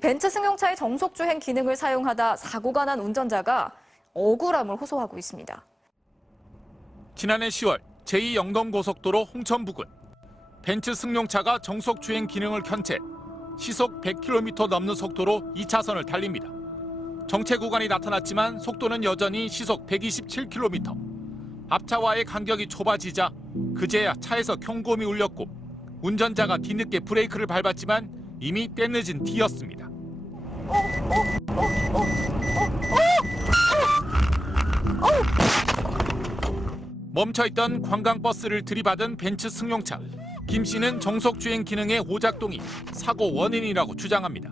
벤츠 승용차의 정속주행 기능을 사용하다 사고가 난 운전자가 억울함을 호소하고 있습니다. 지난해 10월 제2영동고속도로 홍천 부근 벤츠 승용차가 정속주행 기능을 켠 채 시속 100km 넘는 속도로 2차선을 달립니다. 정체 구간이 나타났지만 속도는 여전히 시속 127km. 앞차와의 간격이 좁아지자 그제야 차에서 경고음이 울렸고 운전자가 뒤늦게 브레이크를 밟았지만 이미 때늦은 뒤였습니다. 멈춰있던 관광버스를 들이받은 벤츠 승용차. 김 씨는 정속주행 기능의 오작동이 사고 원인이라고 주장합니다.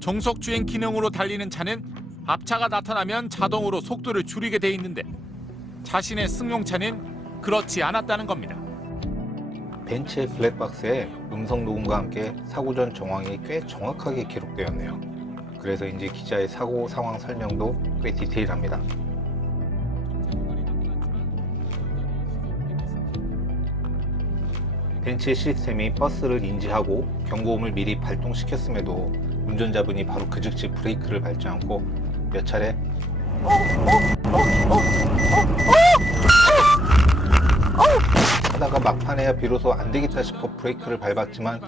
정속주행 기능으로 달리는 차는 앞차가 나타나면 자동으로 속도를 줄이게 돼 있는데 자신의 승용차는 그렇지 않았다는 겁니다. 벤츠의 블랙박스에 음성 녹음과 함께 사고 전 정황이 꽤 정확하게 기록되었네요. 그래서인지 기자의 사고 상황 설명도 꽤 디테일합니다. 벤츠의 시스템이 버스를 인지하고 경고음을 미리 발동시켰음에도 운전자분이 바로 그 즉시 브레이크를 밟지 않고 몇 차례 하다가 막판에야 비로소 안 되겠다 싶어 브레이크를 밟았지만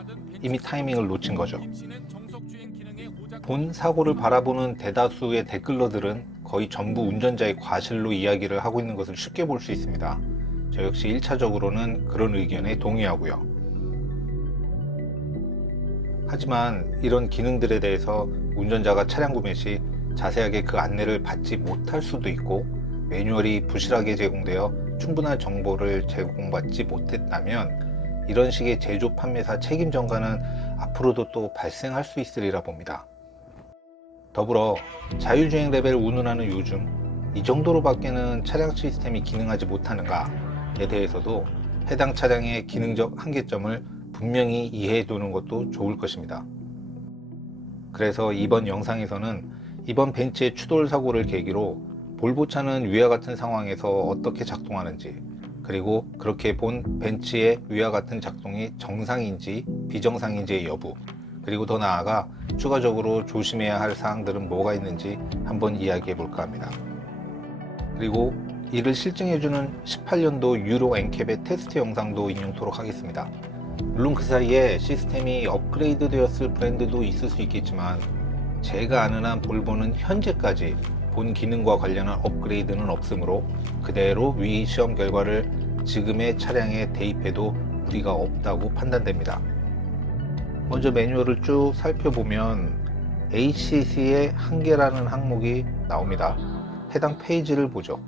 이미 타이밍을 놓친 거죠. 본 사고를 바라보는 대다수의 댓글러들은 거의 전부 운전자의 과실로 이야기를 하고 있는 것을 쉽게 볼 수 있습니다. 저 역시 1차적으로는 그런 의견에 동의하고요. 하지만 이런 기능들에 대해서 운전자가 차량 구매 시 자세하게 그 안내를 받지 못할 수도 있고 매뉴얼이 부실하게 제공되어 충분한 정보를 제공받지 못했다면 이런 식의 제조 판매사 책임 전가는 앞으로도 또 발생할 수 있으리라 봅니다. 더불어 자율주행 레벨을 운운하는 요즘 이 정도로밖에는 차량 시스템이 기능하지 못하는가에 대해서도 해당 차량의 기능적 한계점을 분명히 이해해 두는 것도 좋을 것입니다. 그래서 이번 영상에서는 이번 벤츠의 추돌 사고를 계기로 볼보차는 위와 같은 상황에서 어떻게 작동하는지, 그리고 그렇게 본 벤츠의 위와 같은 작동이 정상인지 비정상인지의 여부, 그리고 더 나아가 추가적으로 조심해야 할 사항들은 뭐가 있는지 한번 이야기해 볼까 합니다. 그리고 이를 실증해주는 18년도 유로 엔캡의 테스트 영상도 인용토록 하겠습니다. 물론 그 사이에 시스템이 업그레이드 되었을 브랜드도 있을 수 있겠지만 제가 아는 한 볼보는 현재까지 본 기능과 관련한 업그레이드는 없으므로 그대로 위 시험 결과를 지금의 차량에 대입해도 무리가 없다고 판단됩니다. 먼저 매뉴얼을 쭉 살펴보면 HCC의 한계라는 항목이 나옵니다. 해당 페이지를 보죠.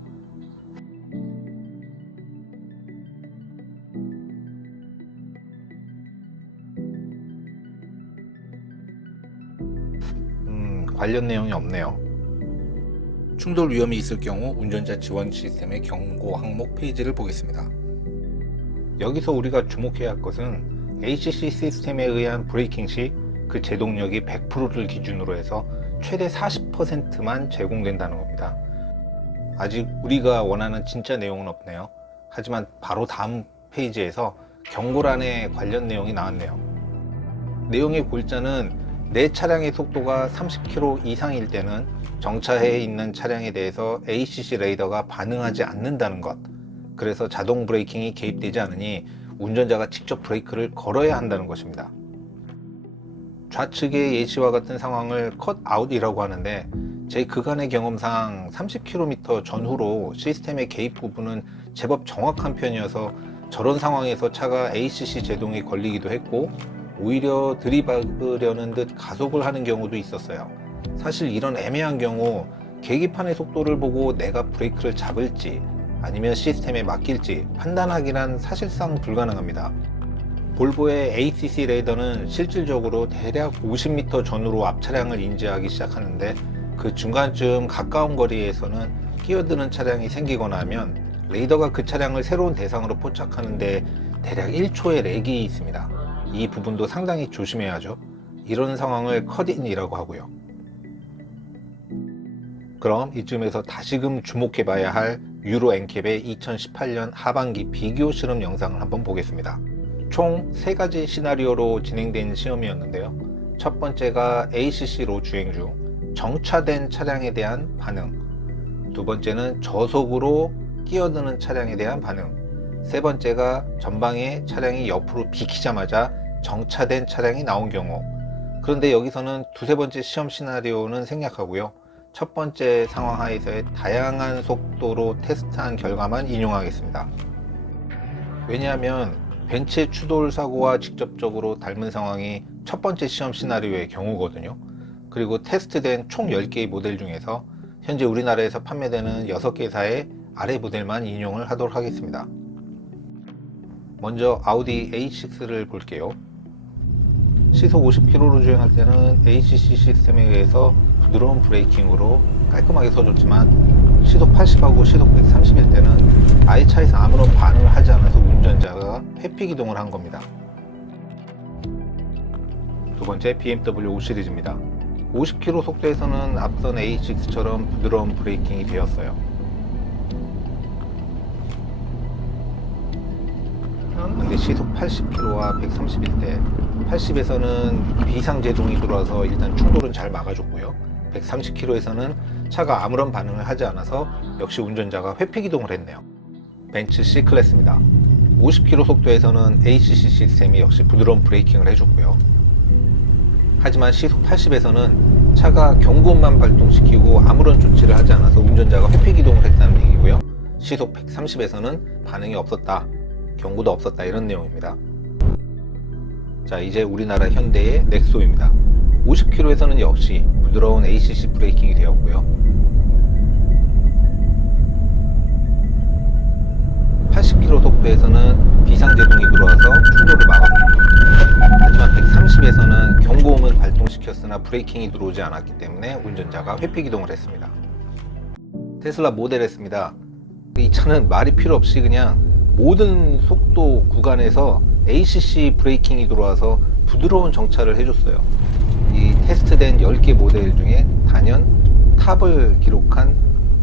관련 내용이 없네요. 충돌 위험이 있을 경우 운전자 지원 시스템의 경고 항목 페이지를 보겠습니다. 여기서 우리가 주목해야 할 것은 HC 시스템에 의한 브레이킹 시 그 제동력이 100%를 기준으로 해서 최대 40%만 제공된다는 겁니다. 아직 우리가 원하는 진짜 내용은 없네요. 하지만 바로 다음 페이지에서 경고란에 관련 내용이 나왔네요. 내용의 골자는 내 차량의 속도가 30km 이상일 때는 정차해에 있는 차량에 대해서 ACC 레이더가 반응하지 않는다는 것. 그래서 자동 브레이킹이 개입되지 않으니 운전자가 직접 브레이크를 걸어야 한다는 것입니다. 좌측의 예시와 같은 상황을 컷아웃이라고 하는데 제 그간의 경험상 30km 전후로 시스템의 개입 부분은 제법 정확한 편이어서 저런 상황에서 차가 ACC 제동이 걸리기도 했고 오히려 들이박으려는 듯 가속을 하는 경우도 있었어요. 사실 이런 애매한 경우 계기판의 속도를 보고 내가 브레이크를 잡을지 아니면 시스템에 맡길지 판단하기란 사실상 불가능합니다. 볼보의 ACC 레이더는 실질적으로 대략 50m 전후로 앞 차량을 인지하기 시작하는데 그 중간쯤 가까운 거리에서는 끼어드는 차량이 생기거나 하면 레이더가 그 차량을 새로운 대상으로 포착하는데 대략 1초의 렉이 있습니다. 이 부분도 상당히 조심해야죠. 이런 상황을 컷인이라고 하고요. 그럼 이쯤에서 다시금 주목해봐야 할 유로 엔캡의 2018년 하반기 비교 실험 영상을 한번 보겠습니다. 총 3가지 시나리오로 진행된 시험이었는데요. 첫 번째가 ACC로 주행 중 정차된 차량에 대한 반응, 두 번째는 저속으로 끼어드는 차량에 대한 반응, 세 번째가 전방에 차량이 옆으로 비키자마자 정차된 차량이 나온 경우. 그런데 여기서는 두세 번째 시험 시나리오는 생략하고요. 첫 번째 상황 하에서의 다양한 속도로 테스트한 결과만 인용하겠습니다. 왜냐하면 벤츠의 추돌 사고와 직접적으로 닮은 상황이 첫 번째 시험 시나리오의 경우거든요. 그리고 테스트된 총 10개의 모델 중에서 현재 우리나라에서 판매되는 6개사의 아래 모델만 인용을 하도록 하겠습니다. 먼저 아우디 A6를 볼게요. 시속 50km로 주행할 때는 ACC 시스템에 의해서 부드러운 브레이킹으로 깔끔하게 서줬지만 시속 80하고 시속 130일 때는 아예 차에서 아무런 반응을 하지 않아서 운전자가 회피 기동을 한 겁니다. 두 번째 BMW 5 시리즈입니다. 50km 속도에서는 앞선 A6처럼 부드러운 브레이킹이 되었어요. 근데 시속 80km와 130일 때 80에서는 비상제동이 들어와서 일단 충돌은 잘 막아줬고요. 130km에서는 차가 아무런 반응을 하지 않아서 역시 운전자가 회피기동을 했네요. 벤츠 C클래스입니다. 50km 속도에서는 ACC 시스템이 역시 부드러운 브레이킹을 해줬고요. 하지만 시속 80에서는 차가 경고음만 발동시키고 아무런 조치를 하지 않아서 운전자가 회피기동을 했다는 얘기고요. 시속 130에서는 반응이 없었다, 경고도 없었다, 이런 내용입니다. 자, 이제 우리나라 현대의 넥소입니다. 50km에서는 역시 부드러운 ACC 브레이킹이 되었고요. 80km 속도에서는 비상제동이 들어와서 충돌을 막아줍니다. 하지만 130에서는 경고음은 발동시켰으나 브레이킹이 들어오지 않았기 때문에 운전자가 회피기동을 했습니다. 테슬라 모델 S입니다. 이 차는 말이 필요 없이 그냥 모든 속도 구간에서 ACC 브레이킹이 들어와서 부드러운 정차를 해줬어요. 이 테스트된 10개 모델 중에 단연 탑을 기록한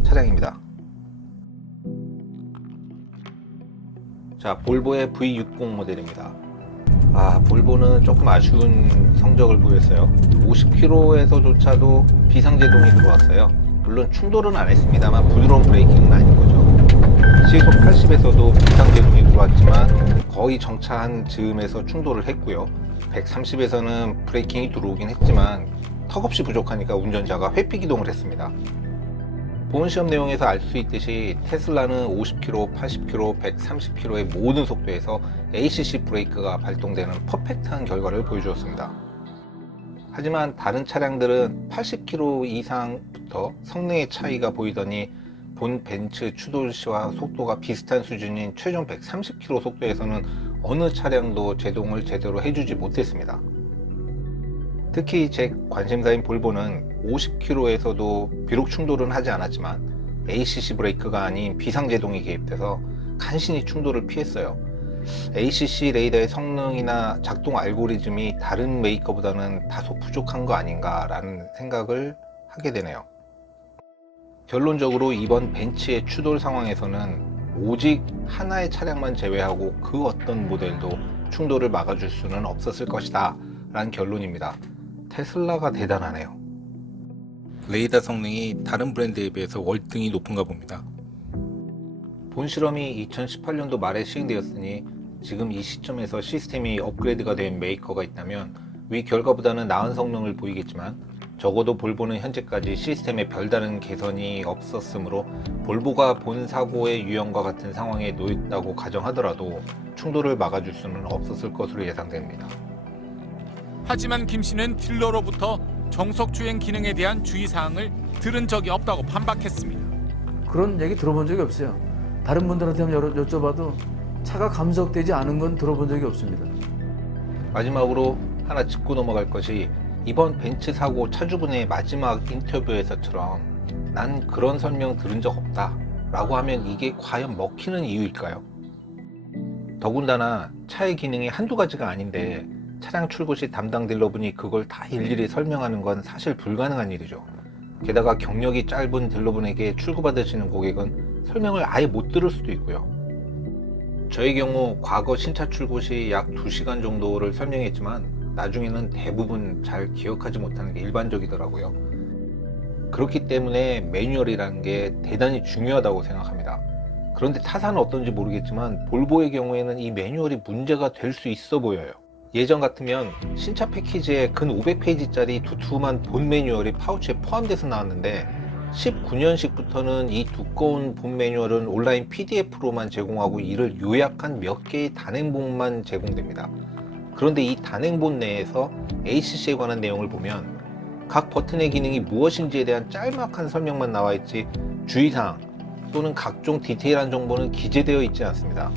차량입니다. 자, 볼보의 V60 모델입니다. 볼보는 조금 아쉬운 성적을 보였어요. 50km에서조차도 비상제동이 들어왔어요. 물론 충돌은 안 했습니다만 부드러운 브레이킹은 아닌 거죠. 시속 80에서도 비상제동이 들어왔지만 거의 정차한 즈음에서 충돌을 했고요. 130에서는 브레이킹이 들어오긴 했지만 턱없이 부족하니까 운전자가 회피기동을 했습니다. 본 시험 내용에서 알 수 있듯이 테슬라는 50km, 80km, 130km의 모든 속도에서 ACC 브레이크가 발동되는 퍼펙트한 결과를 보여주었습니다. 하지만 다른 차량들은 80km 이상부터 성능의 차이가 보이더니 본 벤츠 추돌시와 속도가 비슷한 수준인 최종 130km 속도에서는 어느 차량도 제동을 제대로 해주지 못했습니다. 특히 제 관심사인 볼보는 50km에서도 비록 충돌은 하지 않았지만 ACC 브레이크가 아닌 비상제동이 개입돼서 간신히 충돌을 피했어요. ACC 레이더의 성능이나 작동 알고리즘이 다른 메이커보다는 다소 부족한 거 아닌가 라는 생각을 하게 되네요. 결론적으로 이번 벤츠의 추돌 상황에서는 오직 하나의 차량만 제외하고 그 어떤 모델도 충돌을 막아줄 수는 없었을 것이다 라는 결론입니다. 테슬라가 대단하네요. 레이더 성능이 다른 브랜드에 비해서 월등히 높은가 봅니다. 본 실험이 2018년도 말에 시행되었으니 지금 이 시점에서 시스템이 업그레이드가 된 메이커가 있다면 위 결과보다는 나은 성능을 보이겠지만 적어도 볼보는 현재까지 시스템에 별다른 개선이 없었으므로 볼보가 본 사고의 유형과 같은 상황에 놓였다고 가정하더라도 충돌을 막아줄 수는 없었을 것으로 예상됩니다. 하지만 김 씨는 딜러로부터 정속주행 기능에 대한 주의사항을 들은 적이 없다고 반박했습니다. 그런 얘기 들어본 적이 없어요. 다른 분들한테 한번 여쭤봐도 차가 감속되지 않은 건 들어본 적이 없습니다. 마지막으로 하나 짚고 넘어갈 것이 이번 벤츠 사고 차주분의 마지막 인터뷰에서처럼 난 그런 설명 들은 적 없다 라고 하면 이게 과연 먹히는 이유일까요? 더군다나 차의 기능이 한두 가지가 아닌데 차량 출고 시 담당 딜러분이 그걸 다 일일이 설명하는 건 사실 불가능한 일이죠. 게다가 경력이 짧은 딜러분에게 출고받으시는 고객은 설명을 아예 못 들을 수도 있고요. 저의 경우 과거 신차 출고 시 약 2시간 정도를 설명했지만 나중에는 대부분 잘 기억하지 못하는 게 일반적이더라고요. 그렇기 때문에 매뉴얼이라는 게 대단히 중요하다고 생각합니다. 그런데 타사는 어떤지 모르겠지만 볼보의 경우에는 이 매뉴얼이 문제가 될 수 있어 보여요. 예전 같으면 신차 패키지에 근 500페이지짜리 두툼한 본 매뉴얼이 파우치에 포함돼서 나왔는데 19년식부터는 이 두꺼운 본 매뉴얼은 온라인 PDF로만 제공하고 이를 요약한 몇 개의 단행본만 제공됩니다. 그런데 이 단행본 내에서 ACC에 관한 내용을 보면 각 버튼의 기능이 무엇인지에 대한 짤막한 설명만 나와 있지 주의사항 또는 각종 디테일한 정보는 기재되어 있지 않습니다.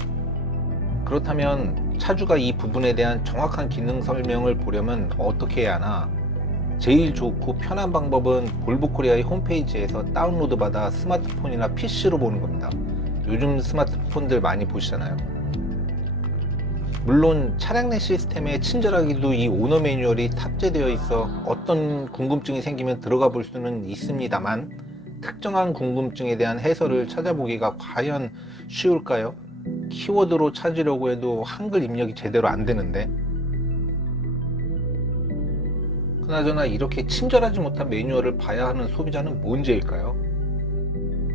그렇다면 차주가 이 부분에 대한 정확한 기능 설명을 보려면 어떻게 해야 하나? 제일 좋고 편한 방법은 볼보코리아의 홈페이지에서 다운로드 받아 스마트폰이나 PC로 보는 겁니다. 요즘 스마트폰들 많이 보시잖아요. 물론 차량 내 시스템에 친절하게도 이 오너 매뉴얼이 탑재되어 있어 어떤 궁금증이 생기면 들어가 볼 수는 있습니다만 특정한 궁금증에 대한 해설을 찾아보기가 과연 쉬울까요? 키워드로 찾으려고 해도 한글 입력이 제대로 안 되는데. 그나저나 이렇게 친절하지 못한 매뉴얼을 봐야 하는 소비자는 문제일까요?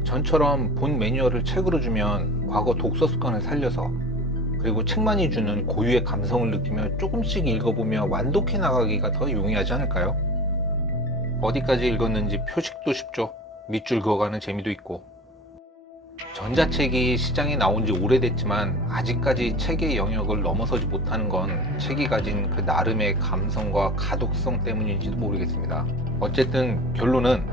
전처럼 본 매뉴얼을 책으로 주면 과거 독서 습관을 살려서 그리고 책만이 주는 고유의 감성을 느끼며 조금씩 읽어보며 완독해 나가기가 더 용이하지 않을까요? 어디까지 읽었는지 표식도 쉽죠. 밑줄 그어가는 재미도 있고. 전자책이 시장에 나온 지 오래됐지만 아직까지 책의 영역을 넘어서지 못하는 건 책이 가진 그 나름의 감성과 가독성 때문인지도 모르겠습니다. 어쨌든 결론은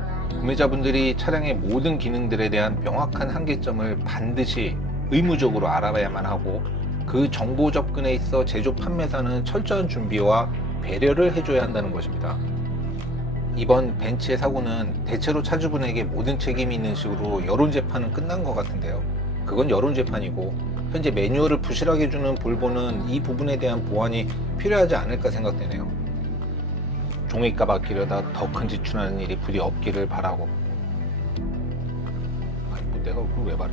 구매자분들이 차량의 모든 기능들에 대한 명확한 한계점을 반드시 의무적으로 알아봐야만 하고 그 정보 접근에 있어 제조 판매사는 철저한 준비와 배려를 해줘야 한다는 것입니다. 이번 벤츠의 사고는 대체로 차주분에게 모든 책임이 있는 식으로 여론 재판은 끝난 것 같은데요. 그건 여론 재판이고 현재 매뉴얼을 부실하게 주는 볼보는 이 부분에 대한 보완이 필요하지 않을까 생각되네요. 종이값 아끼려다 더 큰 지출하는 일이 부디 없기를 바라고. 아니 뭐 내가 그걸 왜 바래?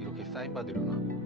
이렇게 사인 받으려나?